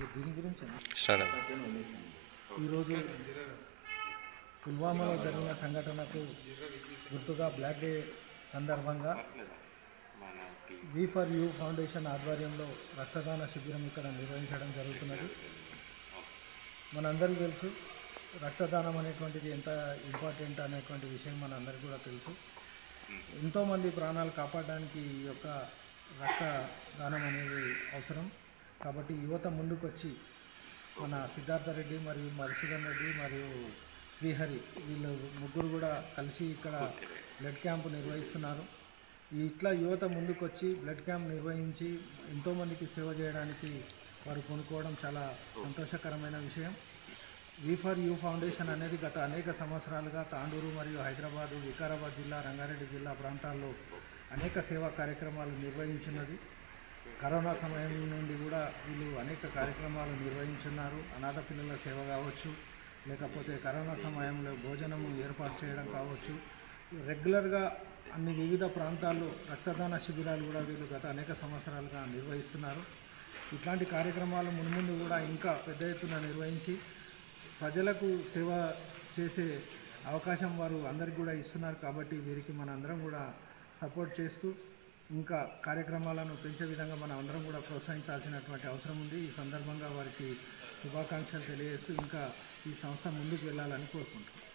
దీని గురించి ఈరోజు పుల్వామాలో జరిగిన సంఘటనకు గుర్తుగా బ్లాక్ డే సందర్భంగా V4U ఫౌండేషన్ ఆధ్వర్యంలో రక్తదాన శిబిరం ఇక్కడ నిర్వహించడం జరుగుతున్నది. మనందరికీ తెలుసు రక్తదానం అనేటువంటిది ఎంత ఇంపార్టెంట్ అనేటువంటి విషయం మనందరికీ కూడా తెలుసు. ఎంతోమంది ప్రాణాలు కాపాడడానికి ఈ యొక్క రక్తదానం అనేది అవసరం. కాబట్టి యువత ముందుకు వచ్చి మన సిద్ధార్థ రెడ్డి మరియు మధుసూదన్ రెడ్డి మరియు శ్రీహరి వీళ్ళు ముగ్గురు కూడా కలిసి ఇక్కడ బ్లడ్ క్యాంపు నిర్వహిస్తున్నారు. ఇట్లా యువత ముందుకు వచ్చి బ్లడ్ క్యాంప్ నిర్వహించి ఎంతోమందికి సేవ చేయడానికి వారు కొనుక్కోవడం చాలా సంతోషకరమైన విషయం. V4U ఫౌండేషన్ అనేది గత అనేక సంవత్సరాలుగా తాండూరు మరియు హైదరాబాదు, వికారాబాద్ జిల్లా, రంగారెడ్డి జిల్లా ప్రాంతాల్లో అనేక సేవా కార్యక్రమాలు నిర్వహించున్నది. కరోనా సమయం నుండి కూడా వీళ్ళు అనేక కార్యక్రమాలు నిర్వహించున్నారు. అనాథ పిల్లల సేవ కావచ్చు, లేకపోతే కరోనా సమయంలో భోజనము ఏర్పాటు చేయడం కావచ్చు. రెగ్యులర్గా అన్ని వివిధ ప్రాంతాల్లో రక్తదాన శిబిరాలు కూడా వీళ్ళు గత అనేక సంవత్సరాలుగా నిర్వహిస్తున్నారు. ఇట్లాంటి కార్యక్రమాలు మున్ముందు కూడా ఇంకా పెద్ద ఎత్తున నిర్వహించి ప్రజలకు సేవ చేసే అవకాశం వారు అందరికీ కూడా ఇస్తున్నారు. కాబట్టి వీరికి మన అందరం కూడా సపోర్ట్ చేస్తూ ఇంకా కార్యక్రమాలను పెంచే విధంగా మనం అందరం కూడా ప్రోత్సహించాల్సినటువంటి అవసరం ఉంది. ఈ సందర్భంగా వారికి శుభాకాంక్షలు తెలియజేస్తూ ఇంకా ఈ సంస్థ ముందుకు వెళ్ళాలని కోరుకుంటున్నాం.